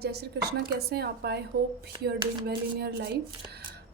जय श्री कृष्णा। कैसे हैं आप? I hope you are doing well in your life.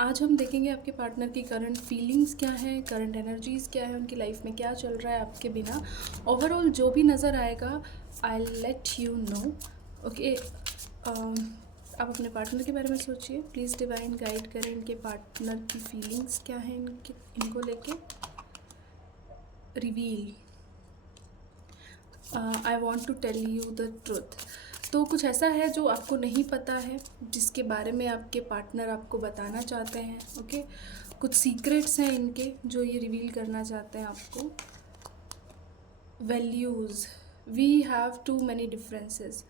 आज हम देखेंगे आपके पार्टनर की करंट फीलिंग्स क्या है, करंट एनर्जीज़ क्या है, उनकी लाइफ में क्या चल रहा है आपके बिना। ओवरऑल जो भी नज़र आएगा I let you know. Okay, आप अपने पार्टनर के बारे में सोचिए। प्लीज़ डिवाइन गाइड करें, इनके पार्टनर की फीलिंग्स क्या हैं, इनको लेके reveal. I want to tell you the truth. तो कुछ ऐसा है जो आपको नहीं पता है, जिसके बारे में आपके पार्टनर आपको बताना चाहते हैं। ओके, कुछ सीक्रेट्स हैं इनके जो ये रिवील करना चाहते हैं आपको। Values, we have too many differences.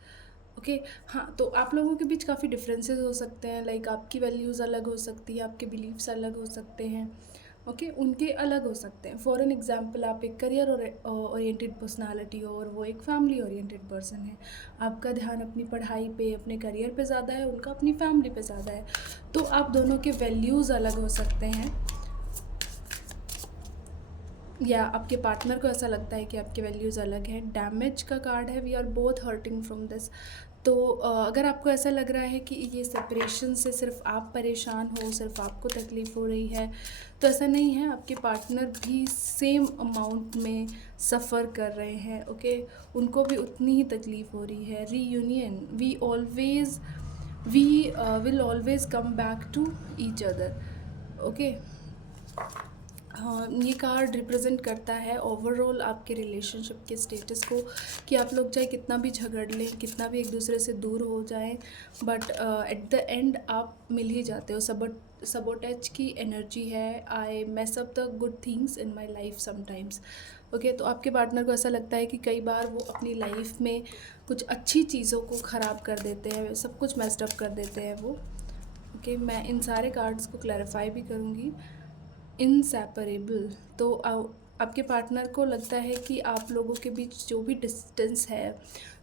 Okay, हाँ, तो आप लोगों के बीच काफ़ी डिफरेंसेस हो सकते हैं। लाइक आपकी वैल्यूज़ अलग हो सकती है, आपके बिलीव्स अलग हो सकते हैं। ओके, उनके अलग हो सकते हैं। फॉर एन एग्जांपल, आप एक करियर ओरिएंटेड पर्सनालिटी हो और वो एक फैमिली ओरिएंटेड पर्सन है। आपका ध्यान अपनी पढ़ाई पे, अपने करियर पे ज़्यादा है, उनका अपनी फैमिली पे ज़्यादा है। तो आप दोनों के वैल्यूज़ अलग हो सकते हैं, या आपके पार्टनर को ऐसा लगता है कि आपके वैल्यूज़ अलग हैं। डैमेज का कार्ड है, we are both hurting from this. तो अगर आपको ऐसा लग रहा है कि ये सेपरेशन से सिर्फ आप परेशान हो, सिर्फ आपको तकलीफ़ हो रही है, तो ऐसा नहीं है। आपके पार्टनर भी सेम अमाउंट में सफ़र कर रहे हैं। ओके, उनको भी उतनी ही तकलीफ़ हो रही है। Reunion, we will always come back to each other. Okay, हाँ, ये कार्ड रिप्रेजेंट करता है ओवरऑल आपके रिलेशनशिप के स्टेटस को, कि आप लोग चाहे कितना भी झगड़ लें, कितना भी एक दूसरे से दूर हो जाएं, बट एट द एंड आप मिल ही जाते हो। सबोटेज की एनर्जी है। I mess up the good things in my life sometimes. Okay, तो आपके पार्टनर को ऐसा लगता है कि कई बार वो अपनी लाइफ में कुछ अच्छी चीज़ों को ख़राब कर देते हैं, सब कुछ मेस्ड अप कर देते हैं वो। ओके, मैं इन सारे कार्ड्स को क्लैरिफाई भी करूँगी। इनसेपरेबल, तो आपके पार्टनर को लगता है कि आप लोगों के बीच जो भी डिस्टेंस है,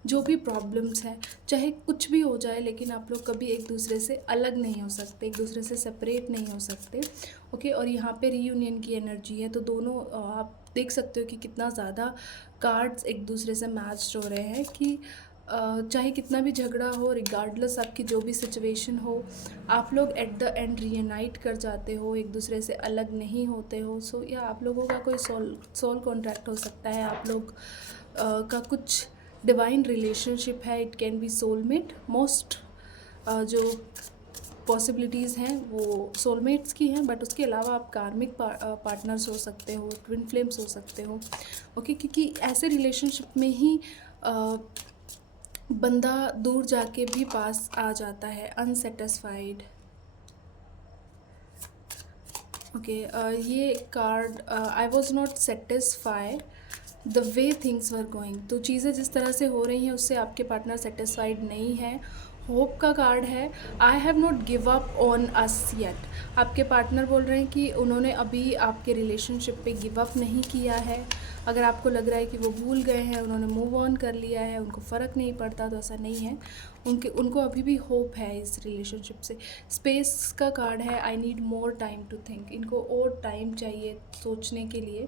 जो भी प्रॉब्लम्स है, चाहे कुछ भी हो जाए, लेकिन आप लोग कभी एक दूसरे से अलग नहीं हो सकते, एक दूसरे से सेपरेट नहीं हो सकते। ओके, और यहाँ पे रीयूनियन की एनर्जी है। तो दोनों आप देख सकते हो कि कितना ज़्यादा कार्ड्स एक दूसरे से मैच हो रहे हैं, कि चाहे कितना भी झगड़ा हो, रिगार्डलेस आपकी जो भी सिचुएशन हो, आप लोग एट द एंड रीयूनाइट कर जाते हो, एक दूसरे से अलग नहीं होते हो। सो या आप लोगों का कोई सोल कॉन्ट्रैक्ट हो सकता है, आप लोग का कुछ डिवाइन रिलेशनशिप है। It can be soulmate. Most जो पॉसिबिलिटीज़ हैं वो सोलमेट्स की हैं, बट उसके अलावा आप कार्मिक पार्टनर्स हो सकते हो, ट्विन फ्लेम्स हो सकते हो। ओके, क्योंकि ऐसे रिलेशनशिप में ही बंदा दूर जाके भी पास आ जाता है, अनसेटिस्फाइड। ओके, ये card, I was not satisfied the way things were going. तो चीज़ें जिस तरह से हो रही हैं उससे आपके पार्टनर सेटिस्फाइड नहीं है। होप का कार्ड है, I have not give up on us yet. आपके पार्टनर बोल रहे हैं कि उन्होंने अभी आपके रिलेशनशिप पे गिव अप नहीं किया है। अगर आपको लग रहा है कि वो भूल गए हैं, उन्होंने मूव ऑन कर लिया है, उनको फ़र्क नहीं पड़ता, तो ऐसा नहीं है। उनको अभी भी होप है इस रिलेशनशिप से। स्पेस का कार्ड है, I need more time to think. इनको और टाइम चाहिए सोचने के लिए,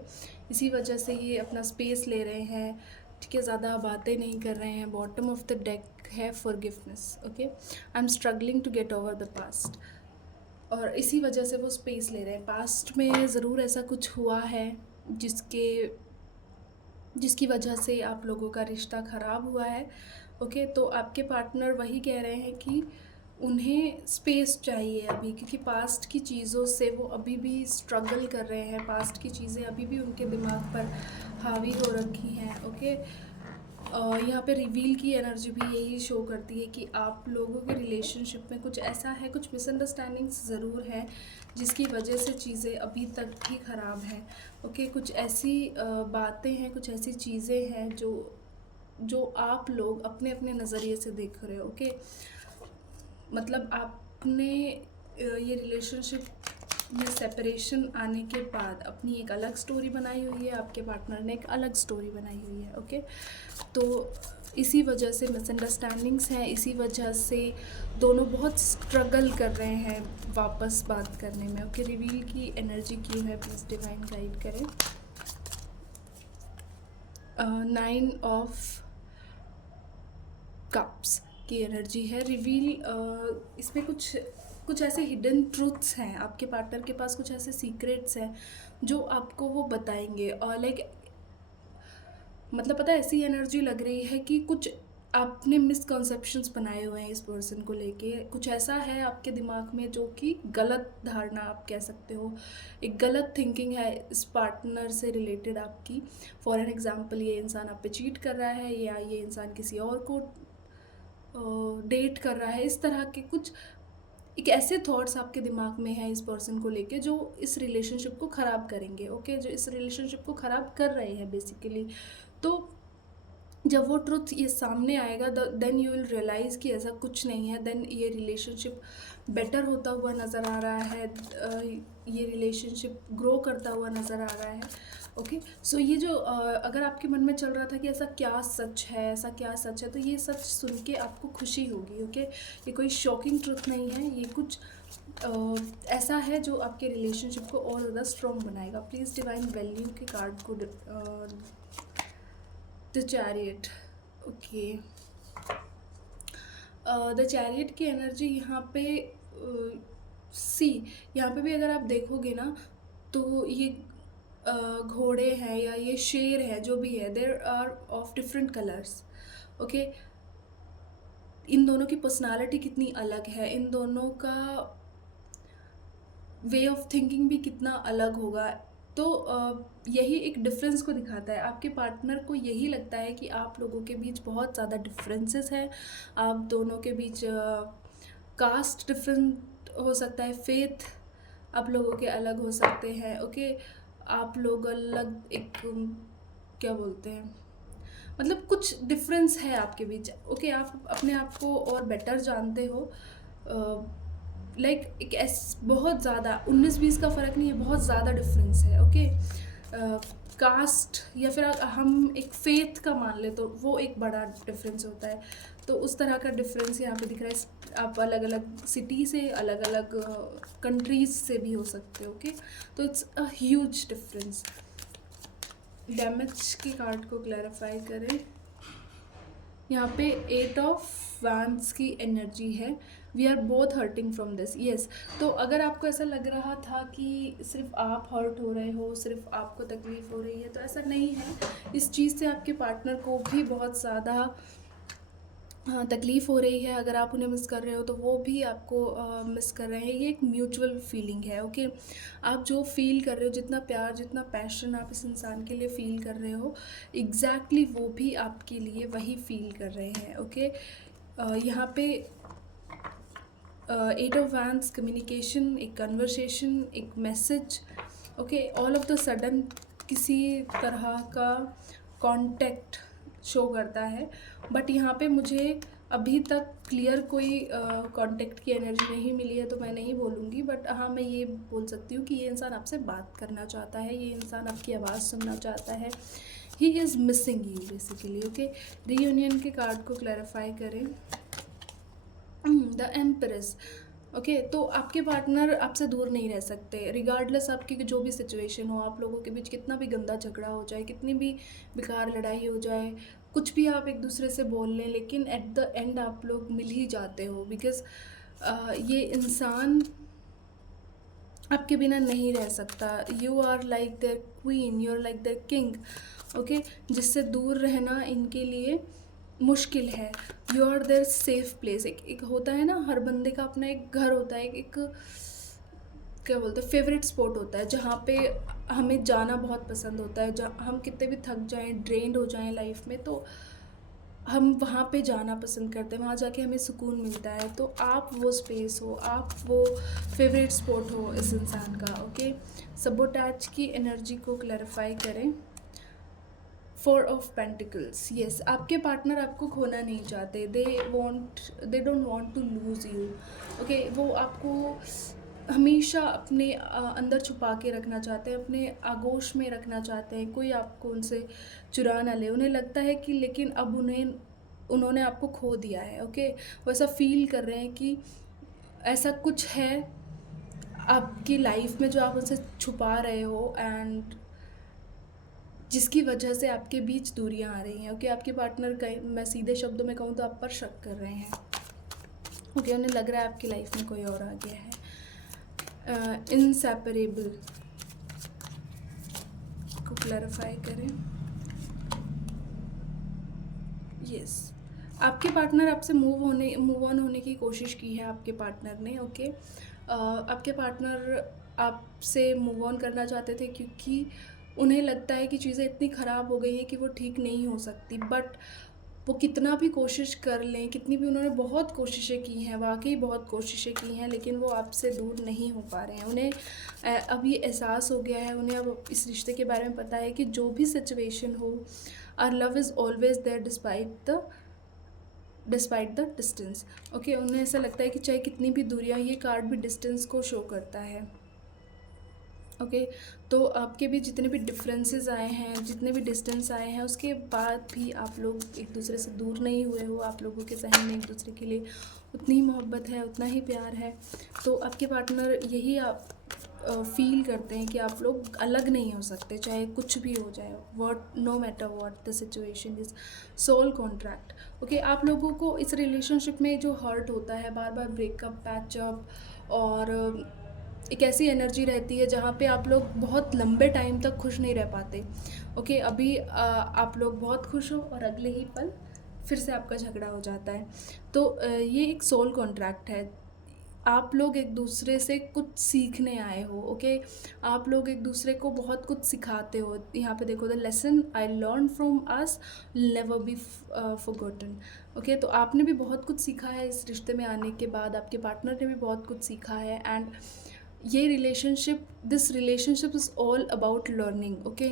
इसी वजह से ये अपना स्पेस ले रहे हैं। ठीक है, ज़्यादा बातें नहीं कर रहे हैं। बॉटम ऑफ द डेक है forgiveness. Okay, I am struggling to get over the past, और इसी वजह से वो स्पेस ले रहे हैं। पास्ट में ज़रूर ऐसा कुछ हुआ है जिसकी वजह से आप लोगों का रिश्ता ख़राब हुआ है। ओके, तो आपके पार्टनर वही कह रहे हैं कि उन्हें स्पेस चाहिए अभी, क्योंकि पास्ट की चीज़ों से वो अभी भी स्ट्रगल कर रहे हैं। पास्ट की चीज़ें अभी भी उनके दिमाग पर हावी हो रखी हैं। ओके, यहाँ पे रिवील की एनर्जी भी यही शो करती है कि आप लोगों के रिलेशनशिप में कुछ ऐसा है, कुछ मिसअंडरस्टैंडिंग्स ज़रूर है, जिसकी वजह से चीज़ें अभी तक भी ख़राब हैं। ओके, कुछ ऐसी बातें हैं, कुछ ऐसी चीज़ें हैं जो आप लोग अपने अपने नज़रिए से देख रहे हो। ओके, मतलब आपने ये रिलेशनशिप में सेपरेशन आने के बाद अपनी एक अलग स्टोरी बनाई हुई है, आपके पार्टनर ने एक अलग स्टोरी बनाई हुई है। ओके, तो इसी वजह से मिसअंडरस्टैंडिंग्स हैं, इसी वजह से दोनों बहुत स्ट्रगल कर रहे हैं वापस बात करने में। ओके, रिवील की एनर्जी क्यों है, प्लीज़ डिवाइन गाइड करें। 9 ऑफ कप्स, की एनर्जी है रिवील। इसमें कुछ कुछ ऐसे हिडन ट्रूथ्स हैं, आपके पार्टनर के पास कुछ ऐसे सीक्रेट्स हैं जो आपको वो बताएंगे। और लाइक मतलब पता है, ऐसी एनर्जी लग रही है कि कुछ आपने मिसकंसेप्शंस बनाए हुए हैं इस पर्सन को लेके। कुछ ऐसा है आपके दिमाग में जो कि गलत धारणा आप कह सकते हो, एक गलत थिंकिंग है इस पार्टनर से रिलेटेड आपकी। फॉर एन एग्जांपल, ये इंसान आप पे चीट कर रहा है, या ये इंसान किसी और को डेट कर रहा है। इस तरह के कुछ एक ऐसे थॉट्स आपके दिमाग में है इस पर्सन को लेके जो इस रिलेशनशिप को ख़राब करेंगे। ओके, जो इस रिलेशनशिप को ख़राब कर रहे हैं बेसिकली। तो जब वो ट्रुथ ये सामने आएगा, देन यू विल रियलाइज़ कि ऐसा कुछ नहीं है। देन ये रिलेशनशिप बेटर होता हुआ नज़र आ रहा है, ये रिलेशनशिप ग्रो करता हुआ नज़र आ रहा है। ओके, सो ये जो अगर आपके मन में चल रहा था कि ऐसा क्या सच है, ऐसा क्या सच है, तो ये सच सुन के आपको खुशी होगी। ओके, ये कोई शॉकिंग ट्रुथ नहीं है, ये कुछ ऐसा है जो आपके रिलेशनशिप को और ज़्यादा स्ट्रॉन्ग बनाएगा। प्लीज़ डिवाइन वैल्यू के कार्ड को the chariot. Okay, the chariot की एनर्जी यहाँ पे सी, यहाँ पे भी अगर आप देखोगे ना तो ये घोड़े हैं या ये शेर है, जो भी है, there are of different colours. Okay, इन दोनों की पर्सनालिटी कितनी अलग है, इन दोनों का वे ऑफ थिंकिंग भी कितना अलग होगा। तो यही एक डिफरेंस को दिखाता है। आपके पार्टनर को यही लगता है कि आप लोगों के बीच बहुत ज़्यादा डिफरेंसेस हैं। आप दोनों के बीच कास्ट डिफरेंट हो सकता है, फेथ आप लोगों के अलग हो सकते हैं। ओके, आप लोग अलग एक क्या बोलते हैं, मतलब कुछ डिफरेंस है आपके बीच। ओके, आप अपने आप को और बेटर जानते हो। लाइक एक बहुत ज़्यादा 19-20 का फ़र्क नहीं है, बहुत ज़्यादा डिफरेंस है। ओके, कास्ट या फिर हम एक फेथ का मान ले तो वो एक बड़ा डिफरेंस होता है। तो उस तरह का डिफरेंस यहाँ पे दिख रहा है। आप अलग अलग सिटी से, अलग अलग कंट्रीज से भी हो सकते हो। ओके, तो it's a huge difference. Damage के कार्ड को क्लैरिफाई करें। यहाँ पे 8 ऑफ वैंड्स की एनर्जी है। We are both hurting from this. Yes, तो अगर आपको ऐसा लग रहा था कि सिर्फ आप हर्ट हो रहे हो, सिर्फ आपको तकलीफ़ हो रही है, तो ऐसा नहीं है। इस चीज़ से आपके पार्टनर को भी बहुत ज़्यादा तकलीफ़ हो रही है। अगर आप उन्हें मिस कर रहे हो तो वो भी आपको मिस कर रहे हैं। ये एक म्यूचुअल फीलिंग है। ओके, आप जो फील कर रहे हो, जितना प्यार, जितना पैशन आप इस इंसान के लिए फ़ील कर रहे हो, एग्जैक्टली वो भी आपके लिए वही फील कर रहे हैं। ओके, यहाँ पे 8 ऑफ वैंड्स, कम्युनिकेशन, एक कन्वर्सेशन, एक message. Okay, all of the sudden किसी तरह का कांटेक्ट शो करता है। बट यहाँ पे मुझे अभी तक क्लियर कोई कांटेक्ट की एनर्जी नहीं मिली है, तो मैं नहीं बोलूँगी। बट हाँ, मैं ये बोल सकती हूँ कि ये इंसान आपसे बात करना चाहता है, ये इंसान आपकी आवाज़ सुनना चाहता है। He is missing you basically. Okay, reunion के कार्ड को क्लैरिफाई करें। The empress. ओके, तो आपके पार्टनर आपसे दूर नहीं रह सकते, रिगार्डलेस आपकी जो भी सिचुएशन हो। आप लोगों के बीच कितना भी गंदा झगड़ा हो जाए, कितनी भी बेकार लड़ाई हो जाए, कुछ भी आप एक दूसरे से बोल लें, लेकिन एट द एंड आप लोग मिल ही जाते हो। बिकॉज ये इंसान आपके बिना नहीं रह सकता। You are like their queen, you are like their king. Okay, जिससे दूर रहना इनके लिए मुश्किल है। You are their safe place. एक होता है ना, हर बंदे का अपना एक घर होता है, एक क्या बोलते हैं, फेवरेट स्पॉट होता है जहाँ पे हमें जाना बहुत पसंद होता है। जहाँ हम कितने भी थक जाएं, ड्रेन्ड हो जाएं लाइफ में, तो हम वहाँ पे जाना पसंद करते हैं, वहाँ जाके हमें सुकून मिलता है। तो आप वो स्पेस हो, आप वो फेवरेट स्पॉट हो इस इंसान का। ओके, सबोटैच की एनर्जी को क्लैरिफाई करें। 4 ऑफ पेंटिकल्स। येस, आपके पार्टनर आपको खोना नहीं चाहते। They don't want to lose you. Okay, वो आपको हमेशा अपने अंदर छुपा के रखना चाहते हैं, अपने आगोश में रखना चाहते हैं। कोई आपको उनसे चुरा ना ले। उन्हें लगता है कि लेकिन अब उन्होंने आपको खो दिया है। ओके, वो ऐसा फील कर रहे हैं कि ऐसा कुछ है आपकी लाइफ में जो आप उनसे छुपा रहे हो। एंड जिसकी वजह से आपके बीच दूरियां आ रही हैं। ओके, आपके पार्टनर का, मैं सीधे शब्दों में कहूँ तो आप पर शक कर रहे हैं। ओके, उन्हें लग रहा है आपकी लाइफ में कोई और आ गया है। इनसेपरेबल को क्लैरिफाई करें। यस, आपके पार्टनर आपसे मूव ऑन होने की कोशिश की है आपके पार्टनर ने। ओके, आपके पार्टनर आपसे मूव ऑन करना चाहते थे क्योंकि उन्हें लगता है कि चीज़ें इतनी ख़राब हो गई हैं कि वो ठीक नहीं हो सकती। बट वो कितना भी कोशिश कर लें, कितनी भी उन्होंने बहुत कोशिशें की हैं, वाक़ई बहुत कोशिशें की हैं, लेकिन वो आपसे दूर नहीं हो पा रहे हैं। उन्हें अब ये एहसास हो गया है, उन्हें अब इस रिश्ते के बारे में पता है कि जो भी सिचुएशन हो, our love is always there despite the distance. Okay, उन्हें ऐसा लगता है कि चाहे कितनी भी दूरियां, ये कार्ड भी डिस्टेंस को शो करता है। ओके, तो आपके भी जितने भी डिफरेंसेस आए हैं, जितने भी डिस्टेंस आए हैं, उसके बाद भी आप लोग एक दूसरे से दूर नहीं हुए हो। आप लोगों के जहन में एक दूसरे के लिए उतनी ही मोहब्बत है, उतना ही प्यार है। तो आपके पार्टनर यही आप फील करते हैं कि आप लोग अलग नहीं हो सकते, चाहे कुछ भी हो जाए, what no matter what the situation is. Sole contract. Okay, आप लोगों को इस रिलेशनशिप में जो हर्ट होता है, बार बार ब्रेकअप, पैचअप, और एक ऐसी एनर्जी रहती है जहाँ पे आप लोग बहुत लंबे टाइम तक खुश नहीं रह पाते। ओके, अभी आप लोग बहुत खुश हो और अगले ही पल फिर से आपका झगड़ा हो जाता है। तो ये एक सोल कॉन्ट्रैक्ट है। आप लोग एक दूसरे से कुछ सीखने आए हो। ओके, आप लोग एक दूसरे को बहुत कुछ सिखाते हो। यहाँ पे देखो, the lesson I learn from us never be forgotten. Okay, तो आपने भी बहुत कुछ सीखा है इस रिश्ते में आने के बाद, आपके पार्टनर ने भी बहुत कुछ सीखा है। And this relationship is all about learning. Okay,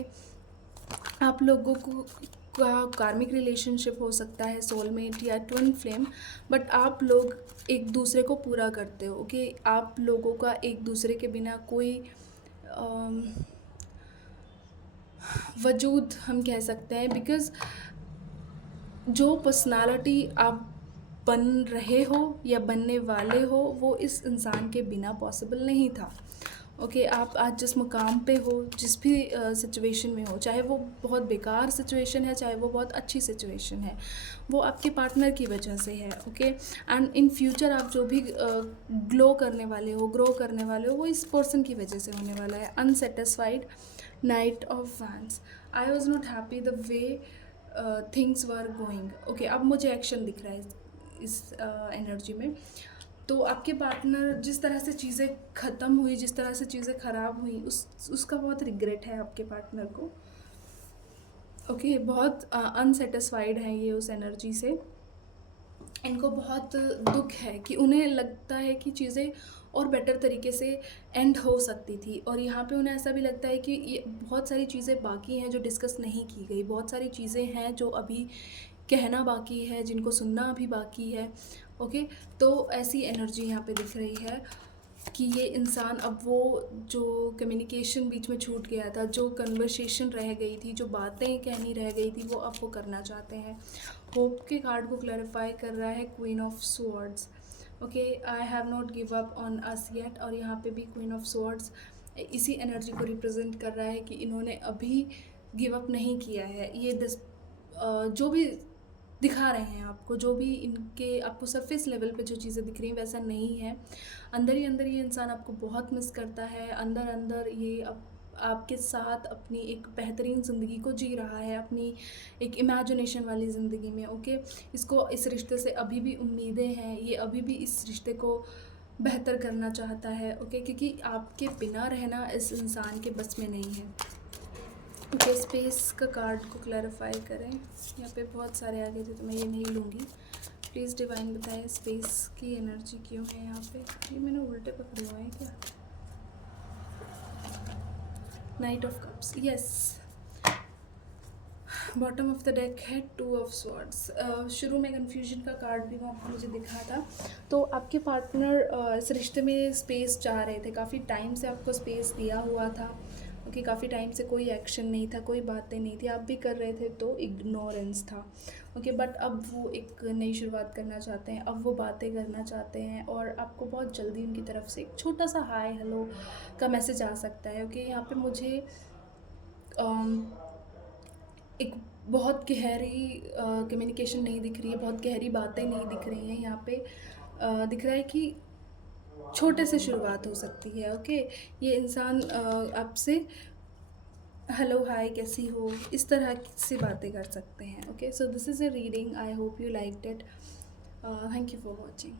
आप लोगों को का कार्मिक रिलेशनशिप हो सकता है, सोलमेट या ट्विन फ्लेम, बट आप लोग एक दूसरे को पूरा करते हो। ओके, आप लोगों का एक दूसरे के बिना कोई वजूद हम कह सकते हैं, बिकॉज़ जो पर्सनालिटी आप बन रहे हो या बनने वाले हो, वो इस इंसान के बिना पॉसिबल नहीं था। ओके, आप आज जिस मुकाम पे हो, जिस भी सिचुएशन में हो, चाहे वो बहुत बेकार सिचुएशन है, चाहे वो बहुत अच्छी सिचुएशन है, वो आपके पार्टनर की वजह से है। ओके, एंड इन फ्यूचर आप जो भी ग्लो करने वाले हो, ग्रो करने वाले हो, वो इस पर्सन की वजह से होने वाला है। Unsatisfied, night of wands. I was not happy the way things were going. Okay, अब मुझे एक्शन दिख रहा है इस एनर्जी में। तो आपके पार्टनर, जिस तरह से चीज़ें ख़त्म हुई, जिस तरह से चीज़ें ख़राब हुई, उसका बहुत रिग्रेट है आपके पार्टनर को। ओके, बहुत अनसेटिस्फाइड हैं ये उस एनर्जी से। इनको बहुत दुख है कि उन्हें लगता है कि चीज़ें और बेटर तरीके से एंड हो सकती थी, और यहाँ पे उन्हें ऐसा भी लगता है कि ये बहुत सारी चीज़ें बाकी हैं जो डिस्कस नहीं की गई, बहुत सारी चीज़ें हैं जो अभी कहना बाकी है, जिनको सुनना अभी बाकी है। ओके, तो ऐसी एनर्जी यहाँ पे दिख रही है कि ये इंसान, अब वो जो कम्युनिकेशन बीच में छूट गया था, जो कन्वर्सेशन रह गई थी, जो बातें कहनी रह गई थी, वो अब वो करना चाहते हैं। होप के कार्ड को क्लैरिफाई कर रहा है queen of swords. Okay, I have not give up on us yet, और यहाँ पे भी क्वीन ऑफ स्वॉर्ड्स इसी एनर्जी को रिप्रेजेंट कर रहा है कि इन्होंने अभी गिव अप नहीं किया है। ये जो भी दिखा रहे हैं आपको, जो भी इनके आपको सरफेस लेवल पे जो चीज़ें दिख रही हैं, वैसा नहीं है। अंदर ही अंदर ये इंसान आपको बहुत मिस करता है। अंदर अंदर ये आपके साथ अपनी एक बेहतरीन ज़िंदगी को जी रहा है, अपनी एक इमेजिनेशन वाली ज़िंदगी में। ओके, इसको इस रिश्ते से अभी भी उम्मीदें हैं, ये अभी भी इस रिश्ते को बेहतर करना चाहता है। ओके, क्योंकि आपके बिना रहना इस इंसान के बस में नहीं है। ओके, स्पेस का कार्ड को क्लैरिफाई करें। यहाँ पे बहुत सारे आगे थे तो मैं ये नहीं लूँगी। प्लीज़ डिवाइन बताएं स्पेस की एनर्जी क्यों है यहाँ पे। ये मैंने उल्टे पकड़े हुए हैं क्या? Night of cups, yes. Bottom of the deck है टू ऑफ स्वॉर्ड्स। शुरू में कन्फ्यूजन का कार्ड भी वहाँ मुझे दिखा था। तो आपके पार्टनर इस रिश्ते में स्पेस चाह रहे थे, काफ़ी टाइम से आपको स्पेस दिया हुआ था। ओके, काफ़ी टाइम से कोई एक्शन नहीं था, कोई बातें नहीं थी, आप भी कर रहे थे तो इग्नोरेंस था। ओके, बट अब वो एक नई शुरुआत करना चाहते हैं, अब वो बातें करना चाहते हैं, और आपको बहुत जल्दी उनकी तरफ से एक छोटा सा हाय हेलो का मैसेज आ सकता है। ओके, यहाँ पे मुझे एक बहुत गहरी कम्युनिकेशन नहीं दिख रही है, बहुत गहरी बातें नहीं दिख रही हैं यहाँ पे। दिख रहा है कि छोटे से शुरुआत हो सकती है, ओके। ये इंसान आपसे हेलो हाय कैसी हो इस तरह से बातें कर सकते हैं, okay. So this is a reading, I hope you liked it. Thank you for watching.